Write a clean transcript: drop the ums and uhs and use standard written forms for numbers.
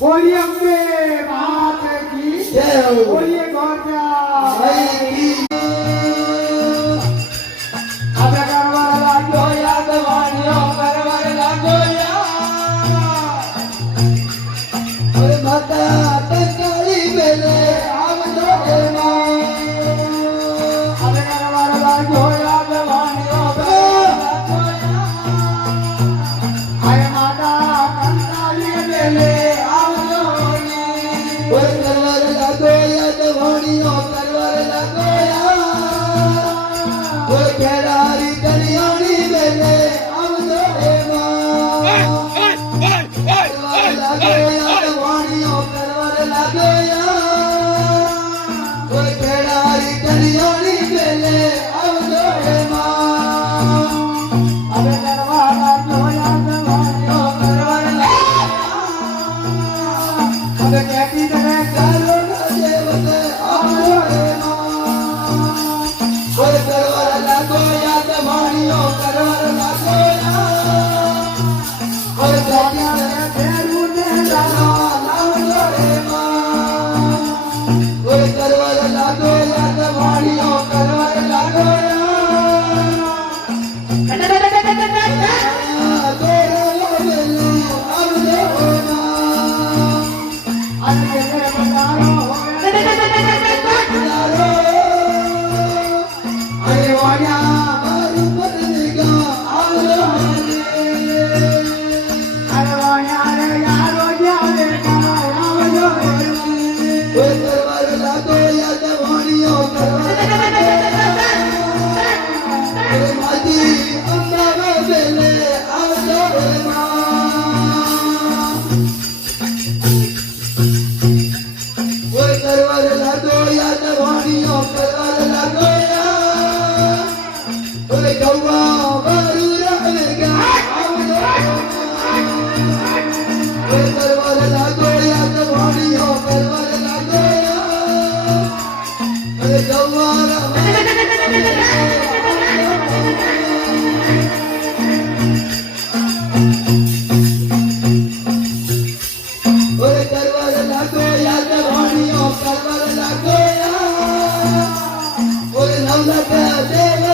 बोलिए अम्बे मात की जय हो। बोलिए गौरजा की अब करवर लागो याद वाणियो करवर लागो या अरे माता तकाली बेले आव जो देवा अब करवर लागो याद वाणियो करवर लागो या आय माता तकाली बेले करवर लागो याद वाणियो करवर लागो या खेड़ारी कलियाणी बेले अब जो देवा करवर लागो याद वाणियो करवर लागो या खेड़ारी कलियाणी बेले अब जो देवा अब करवर लागो याद वाणियो करवर लागो अब कहती तरह करो करवर लागो याद वाणियो करवर लागो या फेरू ने लाला लावलो रे मां करवर लागो याद वाणियो करवर लागो या Dev